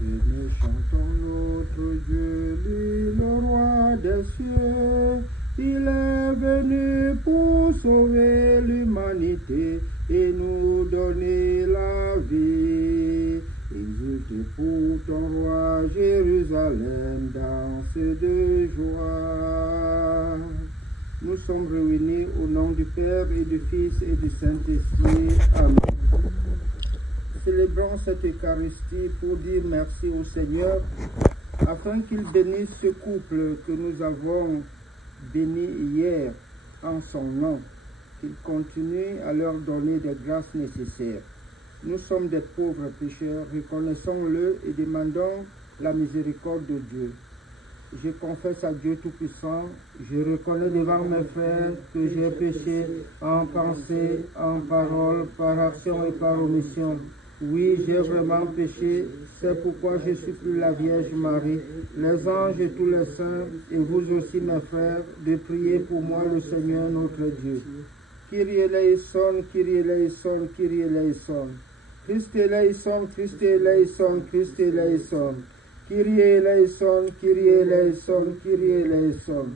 Venez, chantons notre Dieu, lui, le roi des cieux. Il est venu pour sauver l'humanité et nous donner la vie. Exulte pour ton roi Jérusalem, danse de joie. Nous sommes réunis au nom du Père et du Fils et du Saint-Esprit. Amen. Célébrons cette Eucharistie pour dire merci au Seigneur afin qu'il bénisse ce couple que nous avons béni hier en son nom, qu'il continue à leur donner des grâces nécessaires. Nous sommes des pauvres pécheurs, reconnaissons-le et demandons la miséricorde de Dieu. Je confesse à Dieu Tout-Puissant, je reconnais devant mes frères que j'ai péché en pensée, en parole, par action et par omission. Oui, j'ai vraiment péché, c'est pourquoi je supplie la Vierge Marie, les anges et tous les saints, et vous aussi mes frères, de prier pour moi le Seigneur notre Dieu. Kyrie eleison, Kyrie eleison, Kyrie eleison. Christe eleison, Christe eleison, Christe eleison. Kyrie eleison, Kyrie eleison, Kyrie eleison.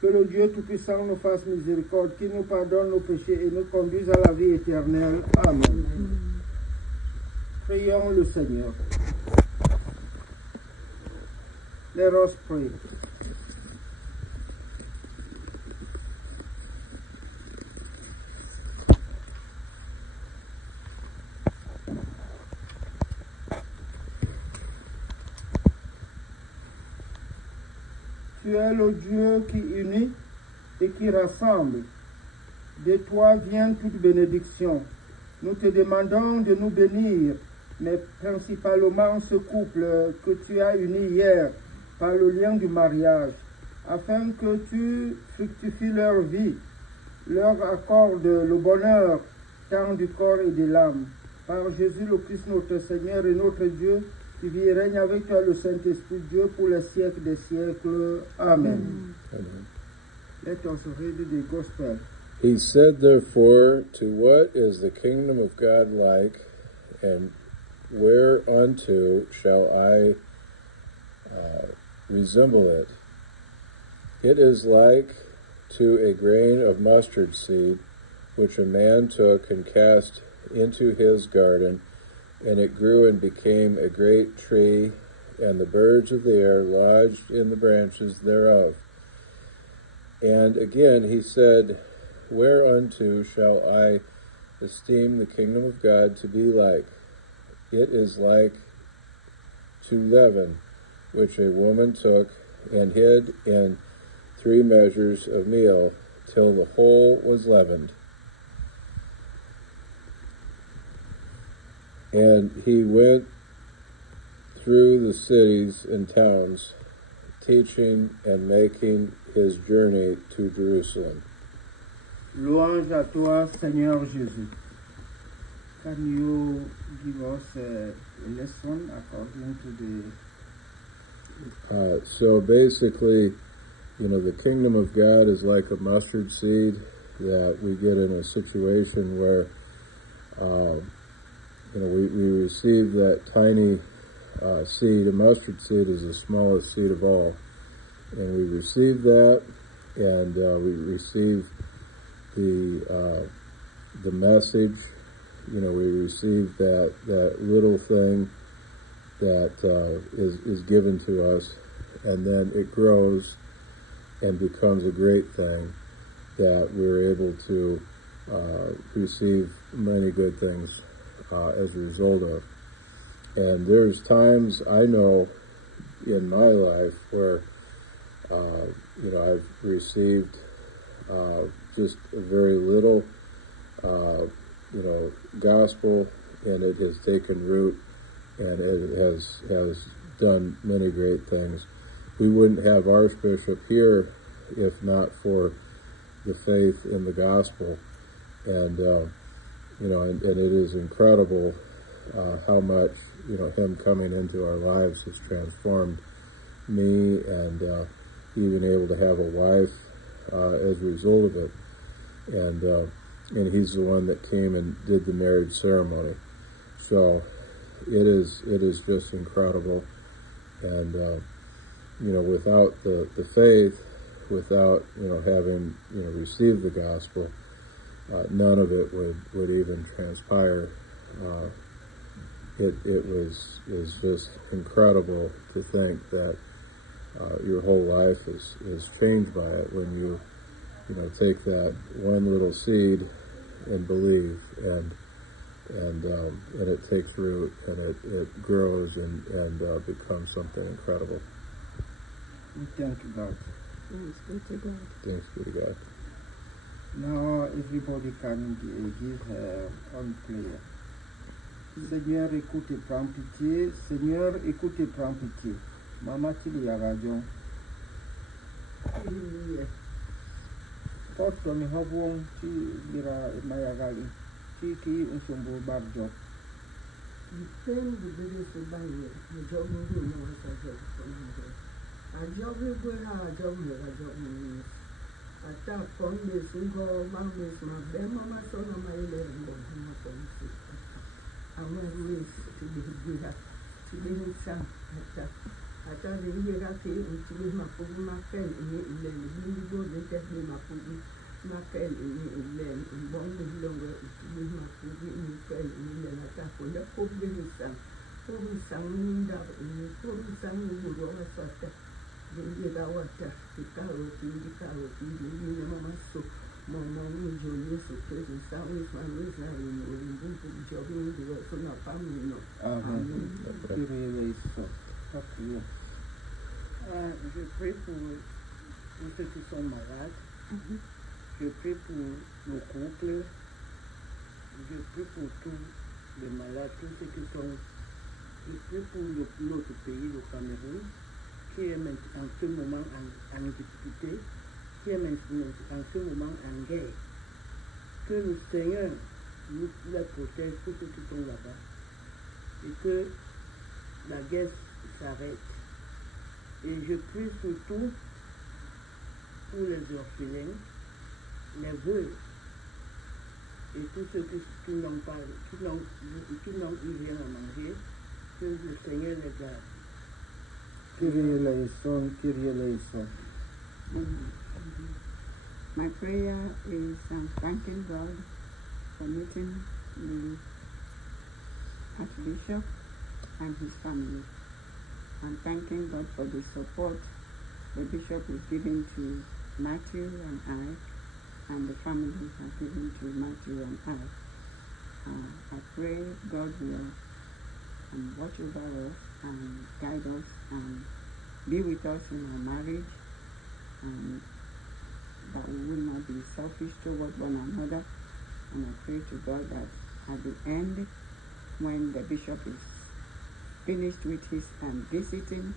Que le Dieu Tout-Puissant nous fasse miséricorde, qu'il nous pardonne nos péchés et nous conduise à la vie éternelle. Amen. Prions le Seigneur. Let us pray. Tu es le Dieu qui unit et qui rassemble. De toi vient toute bénédiction. Nous te demandons de nous bénir, mais principalement ce couple que tu as uni hier par le lien du mariage, afin que tu fructifies leur vie, leur accorde le bonheur tant du corps et de l'âme. Par Jésus le Christ notre Seigneur et notre Dieu, qui vit et règne avec toi le Saint-Esprit Dieu pour les siècles des siècles. Amen. Amen. Let us read the Gospel. He said, therefore, to what is the kingdom of God like, and whereunto shall I resemble it? It is like to a grain of mustard seed, which a man took and cast into his garden, and it grew and became a great tree, and the birds of the air lodged in the branches thereof. And again he said, whereunto shall I esteem the kingdom of God to be like? It is like to leaven, which a woman took and hid in 3 measures of meal, till the whole was leavened. And he went through the cities and towns, teaching and making his journey to Jerusalem. Louange à toi, Seigneur Jésus. Can you give us a lesson according to the... So basically, the kingdom of God is like a mustard seed that we get in a situation where, we receive that tiny seed. A mustard seed is the smallest seed of all. And we receive that, and we receive the message. We receive that little thing that is given to us, and then it grows and becomes a great thing that we're able to receive many good things as a result of. And there's times I know in my life where I've received just a very little gospel, and it has taken root, and it has done many great things. We wouldn't have Archbishop here if not for the faith in the gospel, and and it is incredible how much him coming into our lives has transformed me, and even able to have a wife as a result of it. and he's the one that came and did the marriage ceremony. So it is just incredible, and without the faith, without having received the gospel, none of it would even transpire. It was just incredible to think that your whole life is changed by it when you take that one little seed and believe, and it takes root, and it grows and becomes something incredible. Thank God. Thanks be to God. Thanks be to God. Now everybody can give her own prayer. Seigneur, écoute et prends pitié. Seigneur, écoute et prends pitié. Mama Tili Yagajon. Porto mi habwon ti bira mayagali. Ti ki unsumbu barjo. Then the video to buy it. The job will do no as a job from here. A job will go how a job will a job will. A tap on this, we go, Mammas, my Ben, Mamma, son of my 11, my son, sister. I went with to be here, to be his son. I thought the year I came to be my food, my friend, and you go and get me my food, my friend, and born with longer to be my food, and your friend, and then I thought for the poor baby son. So we sang in that, and we told him sang in the water. The water, the carrot, the mamma so, Mamma, you so present, sound with my reason, and do the job in the world for my family. Amen. Je prie pour ceux qui sont malades. Je prie pour le couple. Je prie pour tous les malades, tous ceux qui sont. Je prie pour notre pays, le Cameroun, qui est en ce moment en difficulté, qui est en ce moment en guerre. Que le Seigneur nous les protège, tous ceux qui sont là-bas, et que la guerre s'arrête. Et je prie surtout pour les orphelins, les veuves, et tous ceux qui n'ont pas, qui n'ont eu rien à manger, que le Seigneur les garde. Kyrie eleison, Kyrie eleison. My prayer is thanking God for meeting the Archbishop and his family. I'm thanking God for the support the Bishop is giving to Matthew and I, and the family have given to Matthew and I. I pray God will watch over us and guide us and be with us in our marriage, and that we will not be selfish toward one another. And I pray to God that at the end, when the bishop is finished with his visiting,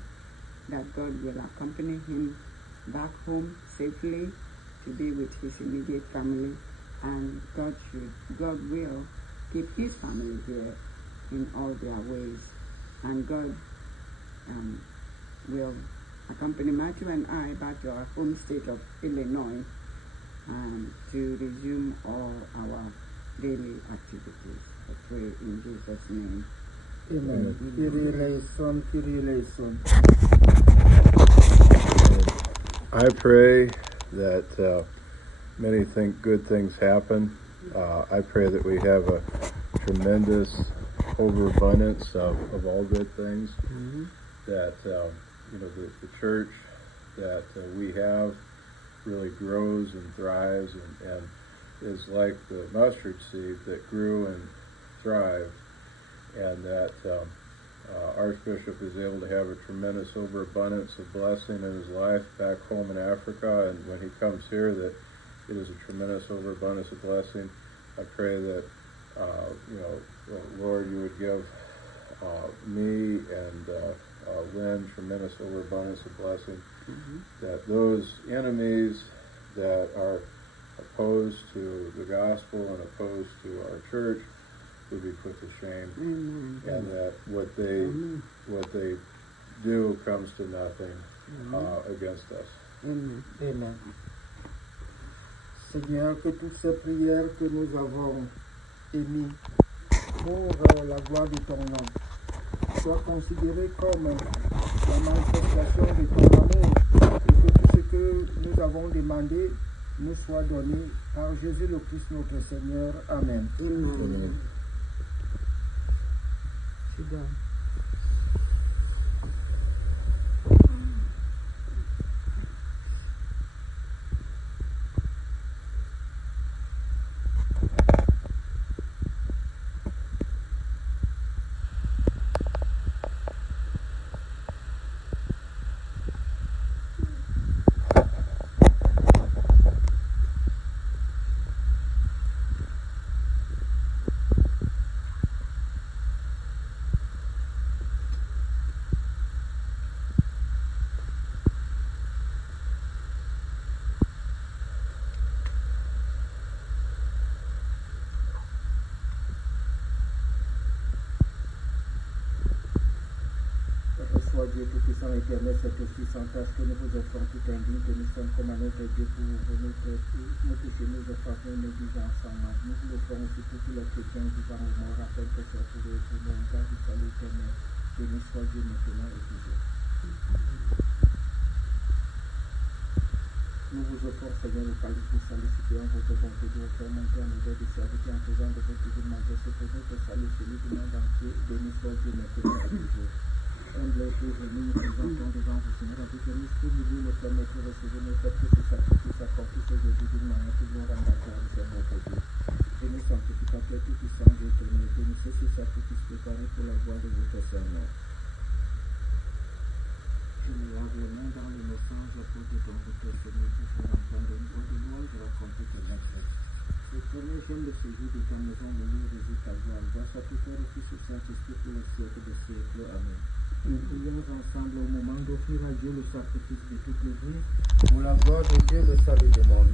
that God will accompany him back home safely to be with his immediate family, and God will keep his family here in all their ways, and God will accompany Matthew and I back to our home state of Illinois to resume all our daily activities. I pray in Jesus' name. Amen. Kyrie eleison, Kyrie eleison. I pray that many good things happen. I pray that we have a tremendous overabundance of all good things. That the church that we have really grows and thrives and is like the mustard seed that grew and thrived, and that Archbishop is able to have a tremendous overabundance of blessing in his life back home in Africa, and when he comes here that it is a tremendous overabundance of blessing. I pray that Lord, you would give me and Lynn tremendous overabundance of blessing, that those enemies that are opposed to the gospel and opposed to our church would be put to shame, and that what they do comes to nothing against us. Amen. Seigneur, que toutes ces prières que nous avons émises pour la gloire de ton nom soient considérées comme la manifestation de ton amour et que tout ce que nous avons demandé nous soit donné par Jésus le Christ notre Seigneur. Amen. Amen. Sit down. Reçois Dieu Tout-Puissant Éternel, c'est aussi sans tâche que nous vous offrons tout indigne, que nous sommes comme à notre Dieu pour nous toucher, nous offrir nos vies ensemble. Nous vous offrons aussi pour tous les chrétiens vivant au mort, afin que c'est pour eux, pour nous, un cas du salut éternel. Béni soit Dieu maintenant et toujours. Nous vous offrons, Seigneur, le calice du salut, suppliant votre bonté de faire monter en odeur de service en faisant de votre divine majesté pour notre salut, celui du monde entier. Béni soit Dieu maintenant et toujours. Humble et pauvre, nous nous présentons devant vous, Seigneur, avec un esprit de Dieu, le permettre de recevoir nos fêtes, que ce sacrifice accomplisse aujourd'hui d'une manière qui nous rend d'accord, c'est notre Dieu. Béni sanctificateur tout-puissant, Dieu éternel, bénissez ce sacrifice préparé pour la gloire de votre Seigneur. Je me lave les mains dans l'innocence, j'appose de ton côté, Seigneur, pour faire entendre une voix de louange de la compléter de la grâce. Le premier jour de ce jour de ta maison, le lieu réside ta gloire. Grâce à tout Père, au Fils et au Saint-Esprit pour les siècles des siècles. Amen. Nous prions ensemble au moment d'offrir à Dieu le sacrifice de toute l'Église pour la gloire de Dieu, le salut du monde.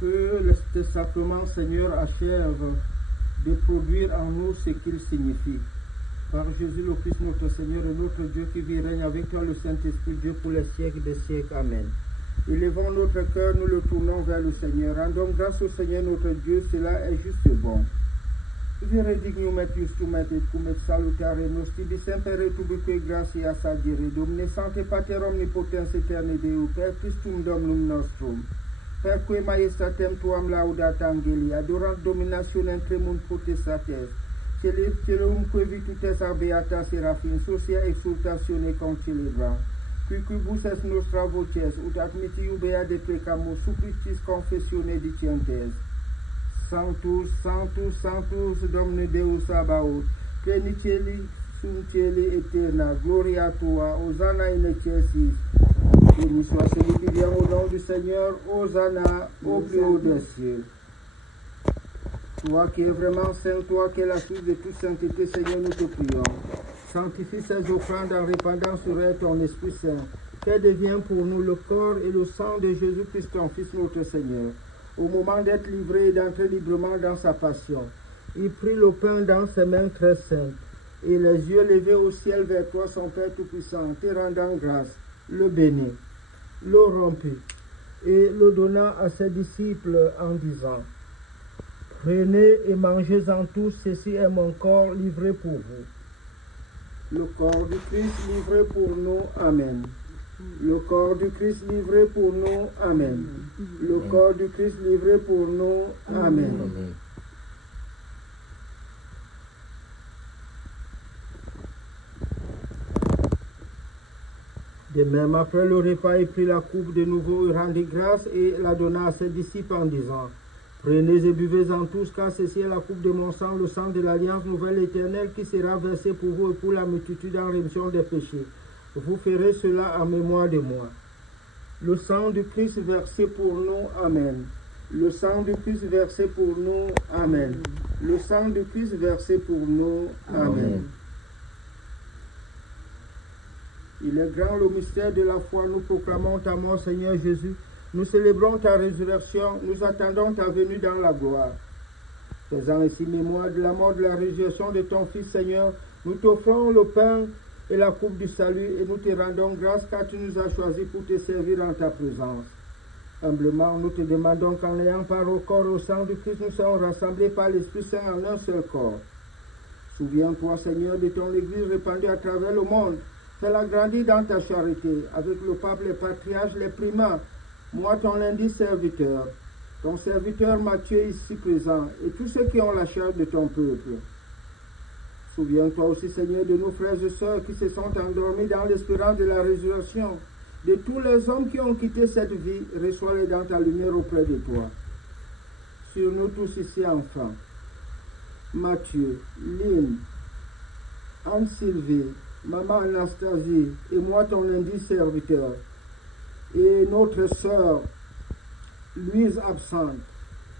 Que le sacrement, Seigneur, achève de produire en nous ce qu'il signifie. Par Jésus le Christ, notre Seigneur et notre Dieu, qui vit et règne avec toi, le Saint-Esprit, Dieu, pour les siècles des siècles. Amen. Élevons notre cœur, nous le tournons vers le Seigneur. Rendons grâce au Seigneur notre Dieu, cela est juste et bon. Veredignum et justum et cum et salutare nostri di semper republique gratia sadire Domine Sancte Pater omnipotens eterne Deo per Christum Dominum nostrum perque majestatem tuam laudata angeli adorant dominationem tremum potestates celumque virtutes arbeata serafin socia exultatione concelebra quicubus est nostra voces ut admitti ubea de precamus supplicis confessione dicientes Sanctus, Sanctus, Sanctus, Domine Deus Sabaoth, pleni celi sunt cieli eterna, gloria tua, Hosanna in excelsis. Béni soit celui qui vient au nom du Seigneur, Hosanna au plus haut des cieux. Toi qui es vraiment saint, toi qui es la source de toute sainteté, Seigneur, nous te prions. Sanctifie ces offrandes en répandant sur elles ton Esprit Saint, qu'elle devienne pour nous le corps et le sang de Jésus-Christ, ton Fils, notre Seigneur. Au moment d'être livré et d'entrer librement dans sa passion, il prit le pain dans ses mains très saintes, et les yeux levés au ciel vers toi, son Père Tout-Puissant, te rendant grâce, le bénit, le rompit, et le donna à ses disciples en disant, « Prenez et mangez-en tous, ceci est mon corps livré pour vous. » Le corps du Christ livré pour nous, Amen. Le corps du Christ livré pour nous, Amen. Le corps du Christ livré pour nous, Amen. Amen. De même, après le repas, il prit la coupe de nouveau, il rendit grâce et la donna à ses disciples en disant, « Prenez et buvez-en tous, car ceci est la coupe de mon sang, le sang de l'alliance nouvelle éternelle qui sera versé pour vous et pour la multitude en rémission des péchés. Vous ferez cela en mémoire de moi. » Le sang du Christ versé pour nous, Amen. Le sang du Christ versé pour nous, Amen. Le sang du Christ versé pour nous, Amen. Il est grand le mystère de la foi. Nous proclamons ta mort, Seigneur Jésus. Nous célébrons ta résurrection. Nous attendons ta venue dans la gloire. Faisant ainsi mémoire de la mort, de la résurrection de ton Fils, Seigneur, nous t'offrons le pain et la coupe du salut, et nous te rendons grâce car tu nous as choisis pour te servir en ta présence. Humblement, nous te demandons qu'en ayant part au corps et au sang du Christ, nous soyons rassemblés par l'Esprit Saint en un seul corps. Souviens-toi, Seigneur, de ton Église répandue à travers le monde. Fais-la grandir dans ta charité, avec le pape, les patriarches, les primats. Moi, ton lundi serviteur, ton serviteur Matthieu ici présent, et tous ceux qui ont la chair de ton peuple. Souviens-toi aussi, Seigneur, de nos frères et sœurs qui se sont endormis dans l'espérance de la résurrection. De tous les hommes qui ont quitté cette vie, reçois-les dans ta lumière auprès de toi. Sur nous tous ici, enfants, Mathieu, Lynn, Anne-Sylvie, Maman Anastasie et moi, ton lundi serviteur, et notre sœur Louise absente,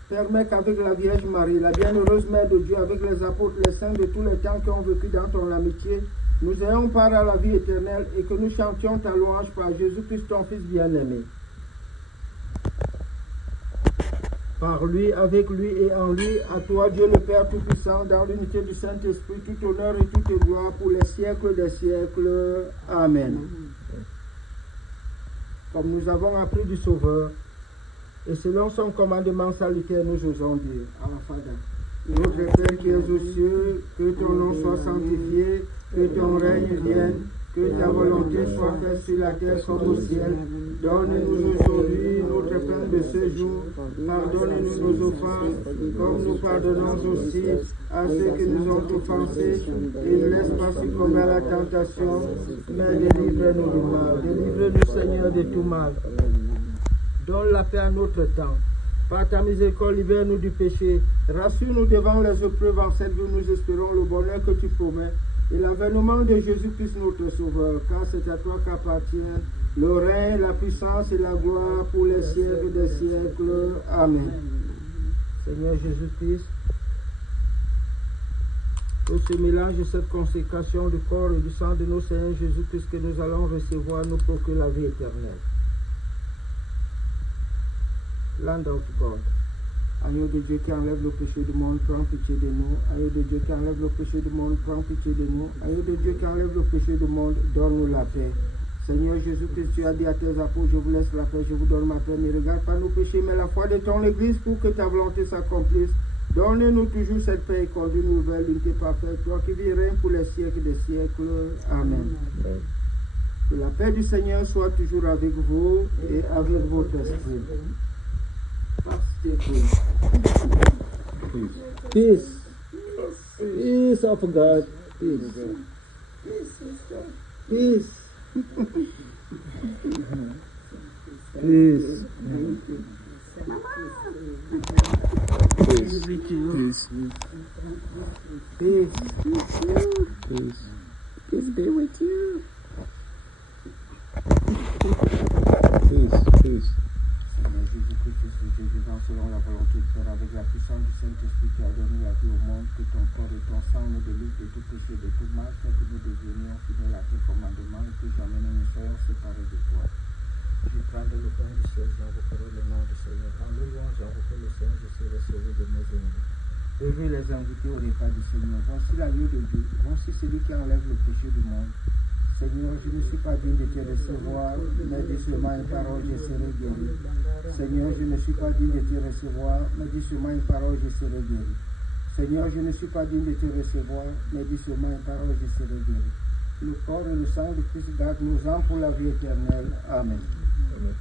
permets qu'avec la Vierge Marie, la bienheureuse Mère de Dieu, avec les apôtres, les saints de tous les temps qui ont vécu dans ton amitié, nous ayons part à la vie éternelle et que nous chantions ta louange par Jésus-Christ, ton Fils bien-aimé. Par lui, avec lui et en lui, à toi, Dieu le Père Tout-Puissant, dans l'unité du Saint-Esprit, tout honneur et toute gloire pour les siècles des siècles. Amen. Comme nous avons appris du Sauveur, et selon son commandement salutaire, nous osons dire, à la Fada, notre Père qui es aux cieux, que ton nom soit sanctifié, que ton règne vienne, que ta volonté soit faite sur la terre comme au ciel. Donne-nous aujourd'hui notre pain de ce jour. Pardonne-nous nos offenses, comme nous pardonnons aussi à ceux qui nous ont offensés. Et ne laisse pas succomber à la tentation, mais délivre-nous du mal. Délivre-nous, Seigneur, de tout mal. Donne la paix à notre temps. Par ta miséricorde, libère-nous du péché. Rassure-nous devant les épreuves en cette vie. Nous espérons le bonheur que tu promets et l'avènement de Jésus-Christ notre Sauveur, car c'est à toi qu'appartient le règne, la puissance et la gloire pour les siècles des siècles. Amen. Seigneur Jésus-Christ, pour ce mélange de cette consécration du corps et du sang de nos Seigneur Jésus-Christ que nous allons recevoir, nous procure la vie éternelle. Land of God. Agneau de Dieu qui enlève le péché du monde, prends pitié de nous. Agneau de Dieu qui enlève le péché du monde, prends pitié de nous. Agneau de Dieu qui enlève le péché du monde, donne-nous la paix. Seigneur Jésus-Christ, tu as dit à tes apôtres, je vous laisse la paix, je vous donne ma paix. Ne regarde pas nos péchés, mais la foi de ton Église pour que ta volonté s'accomplisse. Donne-nous toujours cette paix et conduis-nous vers l'unité parfaite, toi qui vis règne pour les siècles des siècles. Amen. Que la paix du Seigneur soit toujours avec vous et avec votre esprit. Peace. Peace of God. Peace. Peace. Peace. Peace. Peace. Peace. Peace be with you. Peace. Peace. Seigneur Jésus-Christ, tu es Dieu vivant selon la volonté de Père, avec la puissance du Saint-Esprit qui a donné la vie au monde, que ton corps et ton sang nous délivrent de tout péché, de tout mal, car que nous devenions fidèles à tes commandements et que jamais nous ne soyons séparés de toi. Je prends le pain du ciel, j'invoquerai le nom du Seigneur. En le louant, j'invoquerai le Seigneur, je serai sauvé de mes ennemis. Je veux les inviter au repas du Seigneur. Voici l'agneau de Dieu, voici celui qui enlève le péché du monde. Seigneur, je ne suis pas digne de te recevoir, mais dis seulement une parole, je serai guéri. Seigneur, je ne suis pas digne de te recevoir, mais dis seulement une parole, je serai guéri. Seigneur, je ne suis pas digne de te recevoir, mais dis seulement une parole, je serai guéri. Le corps et le sang de Christ gardent nos âmes pour la vie éternelle. Amen. Amen.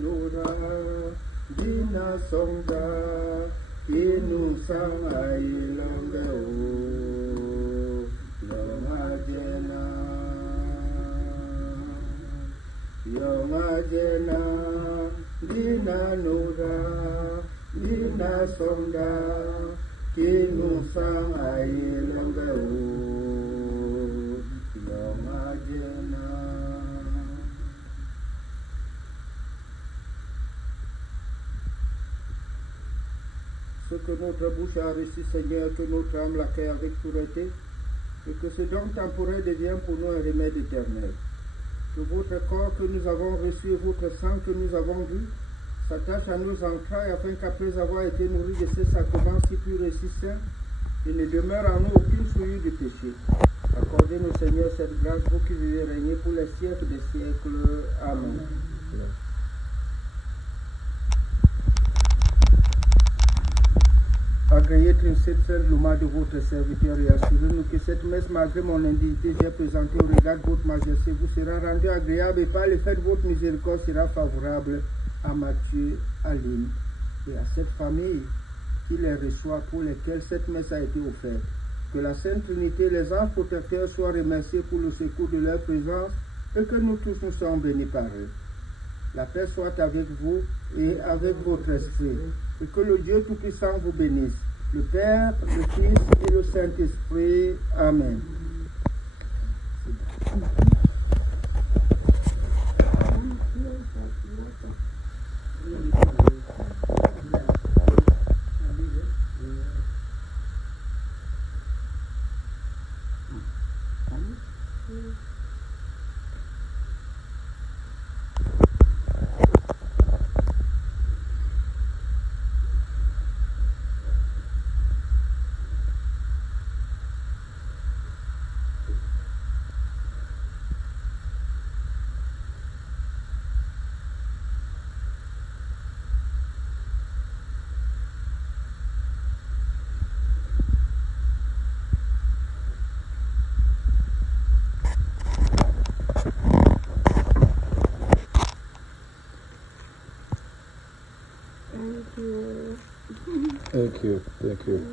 nura dina songa inu sanga ilonge o yonga jena dina nura dina songa inu sanga ilonge o yonga jena. Ce que notre bouche a reçu, Seigneur, que notre âme l'accueille avec pureté, et que ce don temporel devienne pour nous un remède éternel. Que votre corps que nous avons reçu et votre sang que nous avons vu s'attache à nos entrailles, afin qu'après avoir été nourris de ces sacrements si purs et si saints, il ne demeure en nous aucune souillure de péché. Accordez-nous, Seigneur, cette grâce, vous qui vivez régner pour les siècles des siècles. Amen. Agréez cette sainte l'hommage de votre serviteur et assurez-nous que cette messe, malgré mon indignité, j'ai présentée au regard de votre majesté, vous sera rendue agréable et par le fait de votre miséricorde sera favorable à Mathieu, à Lynn et à cette famille qui les reçoit, pour lesquels cette messe a été offerte. Que la Sainte Trinité, les anges protecteurs soient remerciés pour le secours de leur présence et que nous tous nous soyons bénis par eux. La paix soit avec vous et avec votre esprit. Et que le Dieu Tout-Puissant vous bénisse, le Père, le Fils et le Saint-Esprit. Amen. Thank you. Thank you.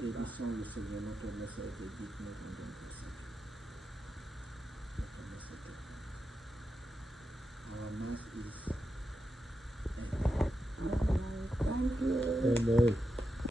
Bénissons le Seigneur, notre messe a été dite, notre bénédiction. Our mass is ended. Thank you. Amen.